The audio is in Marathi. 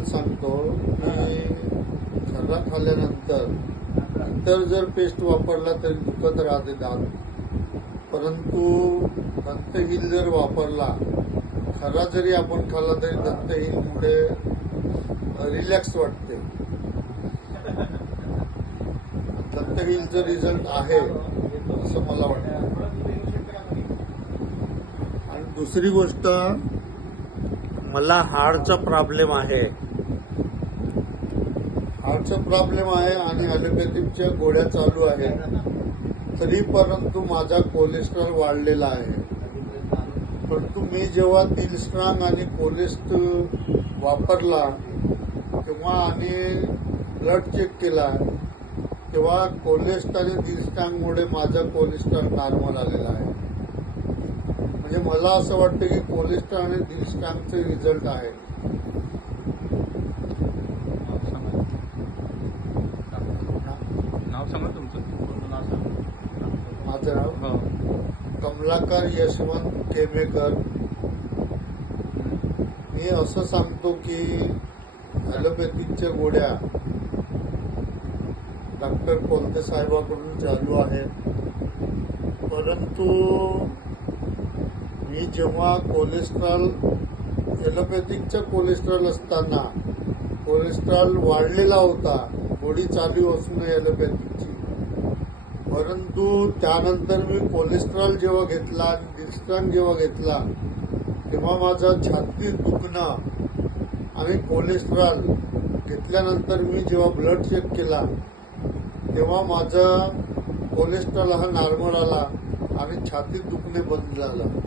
बद्दल सांगतो की खर्रा खाल्ल्यानंतर इतर जर पेस्ट वापरला तरी दुखत राहते दात, परंतु दंतहिल जर वापरला, खर्रा जरी आपण खाल्ला तरी दंतहिलमुळे रिलॅक्स वाटते. दंतहिलचा रिझल्ट आहे असं मला वाटतं. आणि दुसरी गोष्ट, मला हार्टचा प्रॉब्लेम आहे. हार्टचा प्रॉब्लेम आहे आणि ॲलोपॅथिकच्या गोळ्या चालू आहेत, तरी परंतु माझा कोलेस्ट्रॉल वाढलेला आहे. परंतु मी जेव्हा दिल स्ट्रॉंग आणि कोलेस्ट वापरला तेव्हा आणि ब्लड चेक केला तेव्हा कोलेस्ट आणि दिल स्ट्रॉंगमुळे माझा कोलेस्ट्रॉल नॉर्मल आलेला आहे. म्हणजे मला असं वाटतं की कोलेस्ट्रॉल आणि दिल स्ट्रॉंगचे रिझल्ट आहे. नाव सांगा तुमचं. माझं नाव कमलाकर यशवंत केमेकर. मी असं सांगतो की ॲलोपॅथिकच्या गोळ्या डॉक्टर कोलते साहेबाकडून चालू आहेत, परंतु मी जेव्हा कोलेस्ट्रॉल ॲलोपॅथिकचा कोलेस्ट्रॉल असताना कोलेस्ट्रॉल वाढलेला होता, गोळी चालू असून ॲलोपॅथिकची, परंतु त्यानंतर मी कोलेस्ट्रॉल जेव्हा घेतला आणि दिलस्ट्रॉंग जेव्हा घेतला तेव्हा माझा छातीत दुखणं आणि कोलेस्ट्रॉल घेतल्यानंतर मी जेव्हा ब्लड चेक केला तेव्हा माझा कोलेस्ट्रॉल हा नॉर्मल आला आणि छातीत दुखणे बंद झालं.